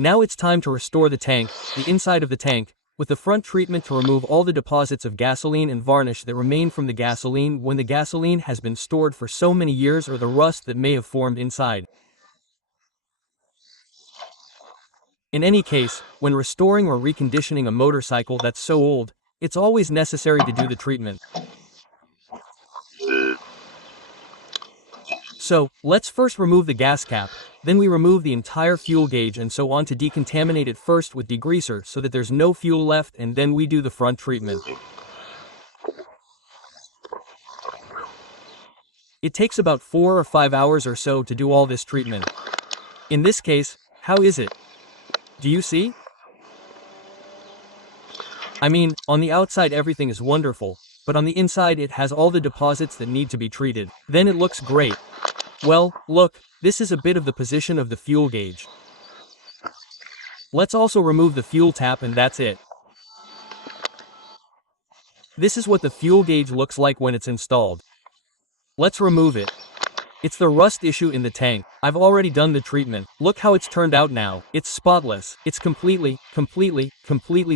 Now it's time to restore the tank, the inside of the tank, with the front treatment to remove all the deposits of gasoline and varnish that remain from the gasoline when the gasoline has been stored for so many years, or the rust that may have formed inside. In any case, when restoring or reconditioning a motorcycle that's so old, it's always necessary to do the treatment. So, let's first remove the gas cap, then we remove the entire fuel gauge and so on to decontaminate it first with degreaser so that there's no fuel left, and then we do the front treatment. It takes about 4 or 5 hours or so to do all this treatment. In this case, how is it? Do you see? I mean, on the outside everything is wonderful, but on the inside it has all the deposits that need to be treated. Then it looks great. Well, look, this is a bit of the position of the fuel gauge. Let's also remove the fuel tap, and that's it. This is what the fuel gauge looks like when it's installed. Let's remove it. It's the rust issue in the tank. I've already done the treatment. Look how it's turned out now. It's spotless. It's completely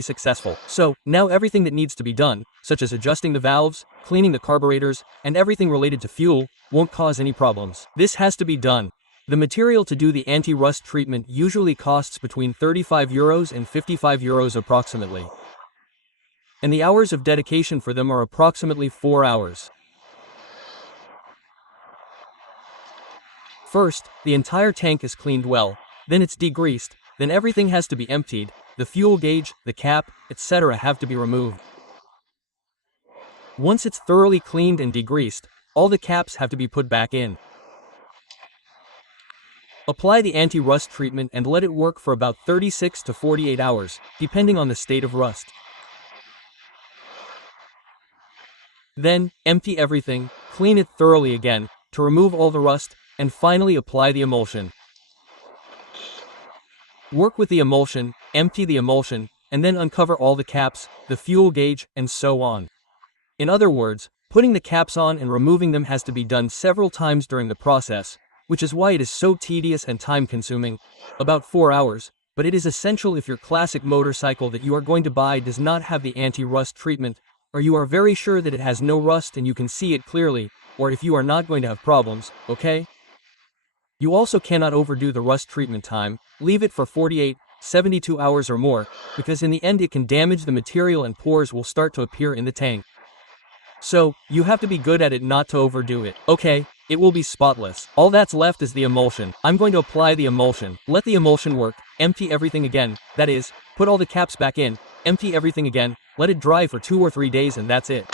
successful. So, now everything that needs to be done, such as adjusting the valves, cleaning the carburetors, and everything related to fuel, won't cause any problems. This has to be done. The material to do the anti-rust treatment usually costs between €35 and €55 approximately. And the hours of dedication for them are approximately 4 hours. First, the entire tank is cleaned well, then it's degreased, then everything has to be emptied, the fuel gauge, the cap, etc. have to be removed. Once it's thoroughly cleaned and degreased, all the caps have to be put back in. Apply the anti-rust treatment and let it work for about 36 to 48 hours, depending on the state of rust. Then, empty everything, clean it thoroughly again, to remove all the rust, and finally apply the emulsion. Work with the emulsion, empty the emulsion, and then uncover all the caps, the fuel gauge, and so on. In other words, putting the caps on and removing them has to be done several times during the process, which is why it is so tedious and time-consuming, about 4 hours, but it is essential if your classic motorcycle that you are going to buy does not have the anti-rust treatment, or you are very sure that it has no rust and you can see it clearly, or if you are not going to have problems, okay? You also cannot overdo the rust treatment time. Leave it for 48, 72 hours or more, because in the end it can damage the material and pores will start to appear in the tank. So, you have to be good at it not to overdo it. Okay, it will be spotless. All that's left is the emulsion. I'm going to apply the emulsion. Let the emulsion work, empty everything again, that is, put all the caps back in, empty everything again, let it dry for 2 or 3 days and that's it.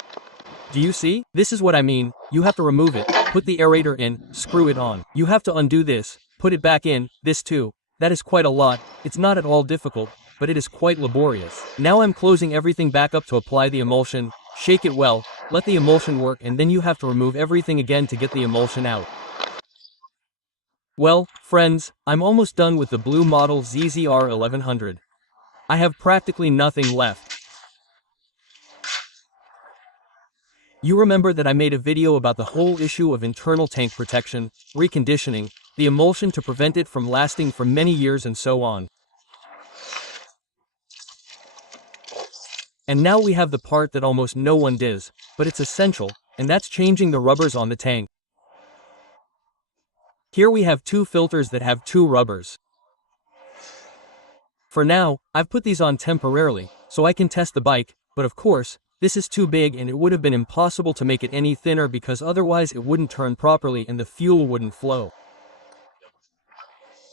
Do you see? This is what I mean. You have to remove it, put the aerator in, screw it on. You have to undo this, put it back in, this too. That is quite a lot. It's not at all difficult, but it is quite laborious. Now I'm closing everything back up to apply the emulsion, shake it well, let the emulsion work, and then you have to remove everything again to get the emulsion out. Well, friends, I'm almost done with the blue model ZZR1100. I have practically nothing left. You remember that I made a video about the whole issue of internal tank protection, reconditioning, the emulsion to prevent it from lasting for many years and so on. And now we have the part that almost no one does, but it's essential, and that's changing the rubbers on the tank. Here we have 2 filters that have 2 rubbers. For now, I've put these on temporarily, so I can test the bike, but of course, this is too big and it would have been impossible to make it any thinner because otherwise it wouldn't turn properly and the fuel wouldn't flow.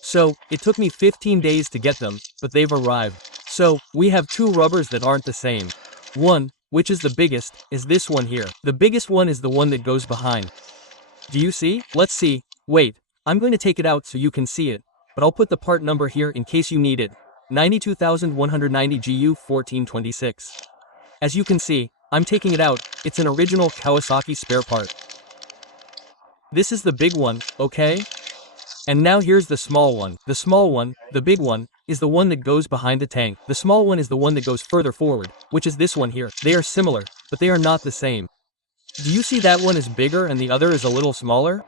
So, it took me 15 days to get them, but they've arrived. So, we have 2 rubbers that aren't the same. One, which is the biggest, is this one here. The biggest one is the one that goes behind. Do you see? Let's see. Wait, I'm going to take it out so you can see it, but I'll put the part number here in case you need it. 92190 GU 1426. As you can see, I'm taking it out. It's an original Kawasaki spare part. This is the big one, okay? And now here's the small one. The small one, the big one, is the one that goes behind the tank. The small one is the one that goes further forward, which is this one here. They are similar, but they are not the same. Do you see that one is bigger and the other is a little smaller?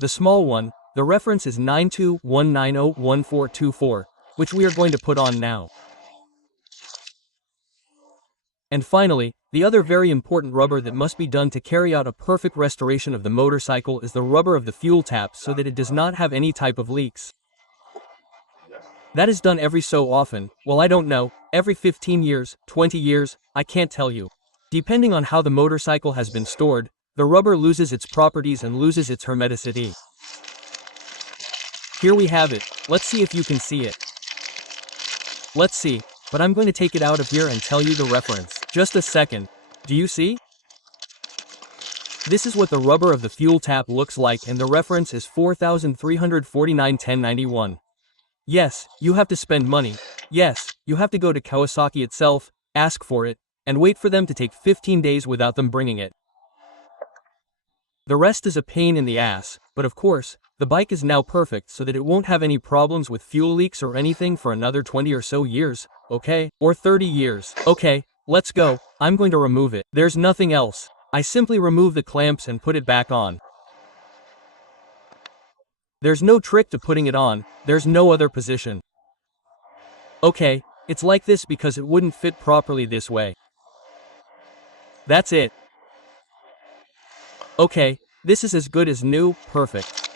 The small one, The reference is 921901424, which we are going to put on now. And finally, the other very important rubber that must be done to carry out a perfect restoration of the motorcycle is the rubber of the fuel tap so that it does not have any type of leaks. That is done every so often, well I don't know, every 15 years, 20 years, I can't tell you. Depending on how the motorcycle has been stored, the rubber loses its properties and loses its hermeticity. Here we have it, let's see if you can see it. Let's see, but I'm going to take it out of here and tell you the reference. Just a second. Do you see? This is what the rubber of the fuel tap looks like and the reference is 4349 1091. Yes, you have to spend money. Yes, you have to go to Kawasaki itself, ask for it, and wait for them to take 15 days without them bringing it. The rest is a pain in the ass, but of course, the bike is now perfect so that it won't have any problems with fuel leaks or anything for another 20 or so years, okay? Or 30 years. Okay, let's go. I'm going to remove it. There's nothing else. I simply remove the clamps and put it back on. There's no trick to putting it on, there's no other position. Okay, it's like this because it wouldn't fit properly this way. That's it. Okay, this is as good as new, perfect.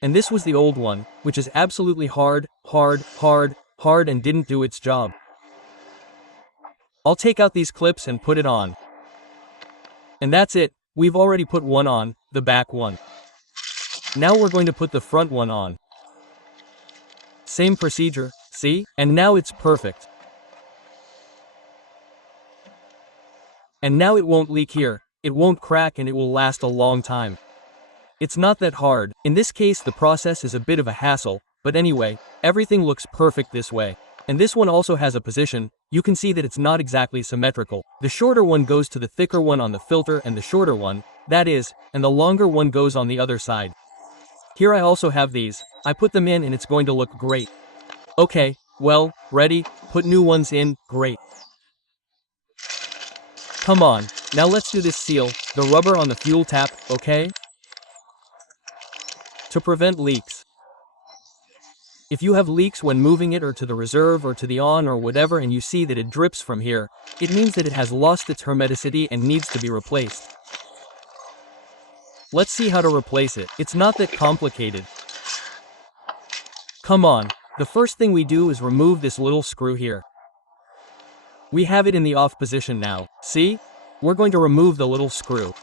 And this was the old one, which is absolutely hard and didn't do its job. I'll take out these clips and put it on. And that's it, we've already put one on, the back one. Now we're going to put the front one on. Same procedure, see? And now it's perfect. And now it won't leak here, it won't crack and it will last a long time. It's not that hard. In this case the process is a bit of a hassle, but anyway, everything looks perfect this way. And this one also has a position, you can see that it's not exactly symmetrical. The shorter one goes to the thicker one on the filter and the shorter one, that is, and the longer one goes on the other side. Here I also have these, I put them in and it's going to look great. Okay, well, ready, put new ones in, great. Come on, now let's do this seal, the rubber on the fuel tap, okay? To prevent leaks. If you have leaks when moving it or to the reserve or to the on or whatever and you see that it drips from here, it means that it has lost its hermeticity and needs to be replaced. Let's see how to replace it. It's not that complicated. Come on, the first thing we do is remove this little screw here. We have it in the off position now, see? We're going to remove the little screw.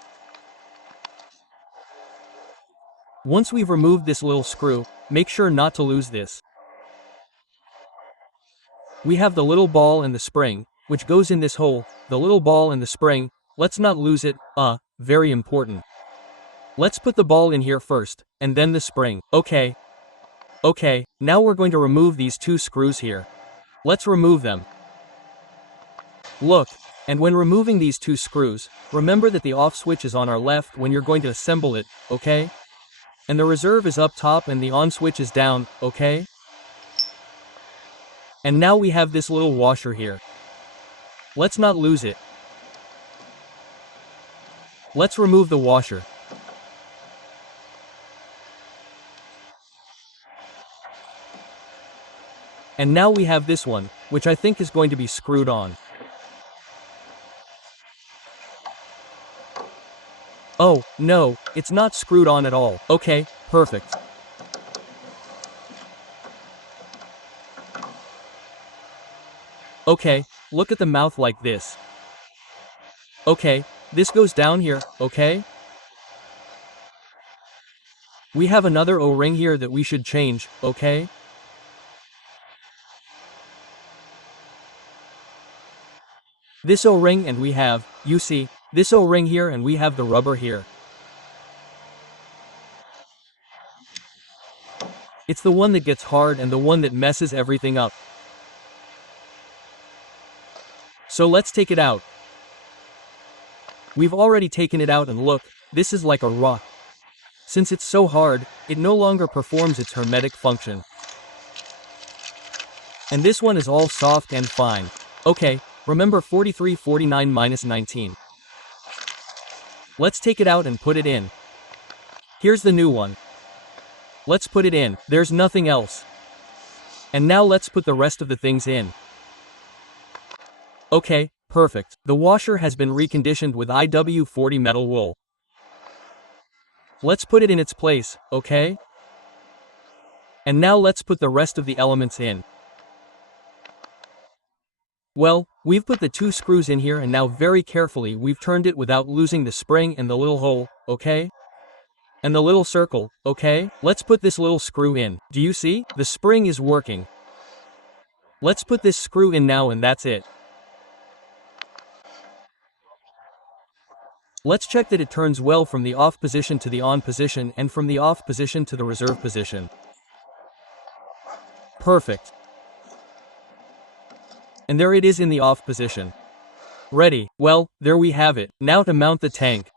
Once we've removed this little screw, make sure not to lose this. We have the little ball and the spring, which goes in this hole, the little ball and the spring, let's not lose it, very important. Let's put the ball in here first, and then the spring, okay. Okay, now we're going to remove these two screws here. Let's remove them. Look, and when removing these two screws, remember that the off switch is on our left when you're going to assemble it, okay? And the reserve is up top and the on switch is down, okay? And now we have this little washer here. Let's not lose it. Let's remove the washer. And now we have this one, which I think is going to be screwed on. Oh, no, it's not screwed on at all. Okay, perfect. Okay, look at the mouth like this. Okay, this goes down here, okay? We have another O-ring here that we should change, okay? This O-ring and we have, you see, this O-ring here and we have the rubber here. It's the one that gets hard and the one that messes everything up. So let's take it out. We've already taken it out and look, this is like a rock. Since it's so hard, it no longer performs its hermetic function. And this one is all soft and fine. Okay, remember 4349 minus 19. Let's take it out and put it in. Here's the new one. Let's put it in. There's nothing else. And now let's put the rest of the things in. Okay, perfect. The washer has been reconditioned with IW40 metal wool. Let's put it in its place, okay? And now let's put the rest of the elements in. Well, we've put the 2 screws in here and now very carefully we've turned it without losing the spring and the little hole, okay? And the little circle, okay? Let's put this little screw in. Do you see? The spring is working. Let's put this screw in now and that's it. Let's check that it turns well from the off position to the on position and from the off position to the reserve position. Perfect. And there it is in the off position. Ready. Well, there we have it. Now to mount the tank.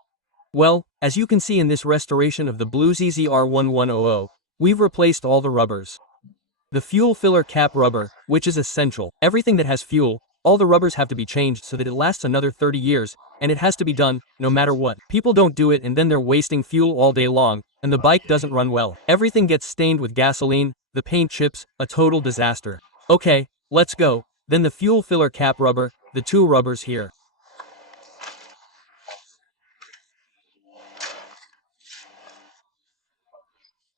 Well, as you can see in this restoration of the blue ZZR1100, we've replaced all the rubbers. The fuel filler cap rubber, which is essential. Everything that has fuel, all the rubbers have to be changed so that it lasts another 30 years, and it has to be done, no matter what. People don't do it and then they're wasting fuel all day long, and the bike doesn't run well. Everything gets stained with gasoline, the paint chips, a total disaster. Okay, let's go. Then the fuel filler cap rubber, the 2 rubbers here.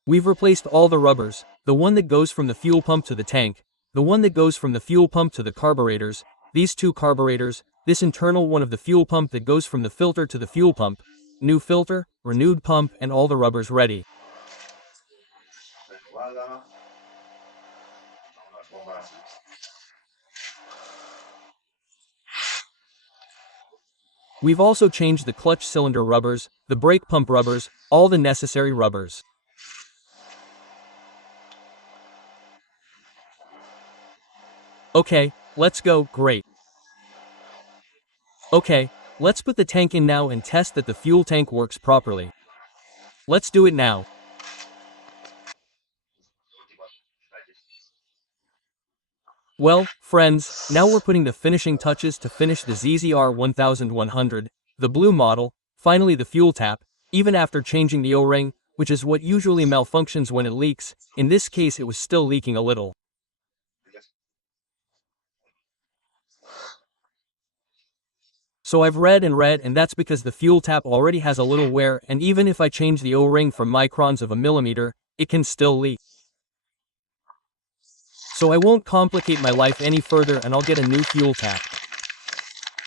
We've replaced all the rubbers, the one that goes from the fuel pump to the tank, the one that goes from the fuel pump to the carburetors, these 2 carburetors, this internal one of the fuel pump that goes from the filter to the fuel pump, new filter, renewed pump, and all the rubbers ready. We've also changed the clutch cylinder rubbers, the brake pump rubbers, all the necessary rubbers. Okay, let's go. Great. Okay, let's put the tank in now and test that the fuel tank works properly. Let's do it now. Well, friends, now we're putting the finishing touches to finish the ZZR1100, the blue model, finally the fuel tap, even after changing the O-ring, which is what usually malfunctions when it leaks. In this case it was still leaking a little. So I've read and that's because the fuel tap already has a little wear, and even if I change the O-ring from microns of a millimeter, it can still leak. So I won't complicate my life any further and I'll get a new fuel tap.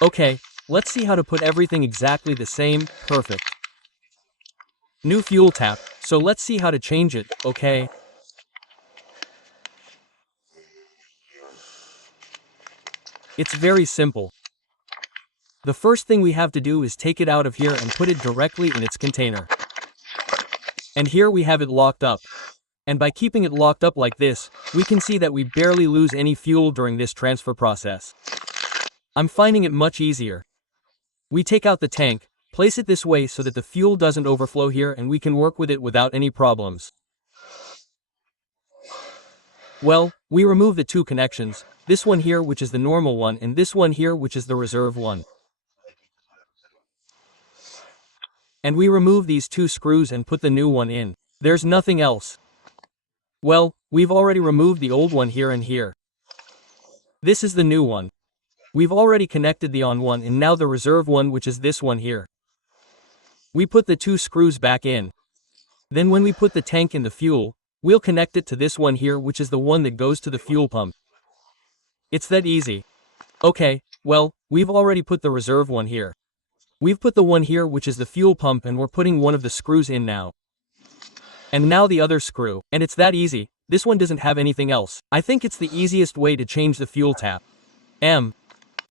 Okay, let's see how to put everything exactly the same. Perfect. New fuel tap, so let's see how to change it, okay? It's very simple. The first thing we have to do is take it out of here and put it directly in its container. And here we have it locked up. And by keeping it locked up like this, we can see that we barely lose any fuel during this transfer process. I'm finding it much easier. We take out the tank, place it this way so that the fuel doesn't overflow here and we can work with it without any problems. Well, we remove the 2 connections, this one here which is the normal one and this one here which is the reserve one. And we remove these 2 screws and put the new one in. There's nothing else. Well, we've already removed the old one here and here. This is the new one. We've already connected the on one and now the reserve one which is this one here. We put the 2 screws back in. Then when we put the tank in the fuel, we'll connect it to this one here which is the one that goes to the fuel pump. It's that easy. Okay, well, we've already put the reserve one here. We've put the one here which is the fuel pump and we're putting one of the screws in now. And now the other screw, and it's that easy, this one doesn't have anything else. I think it's the easiest way to change the fuel tap.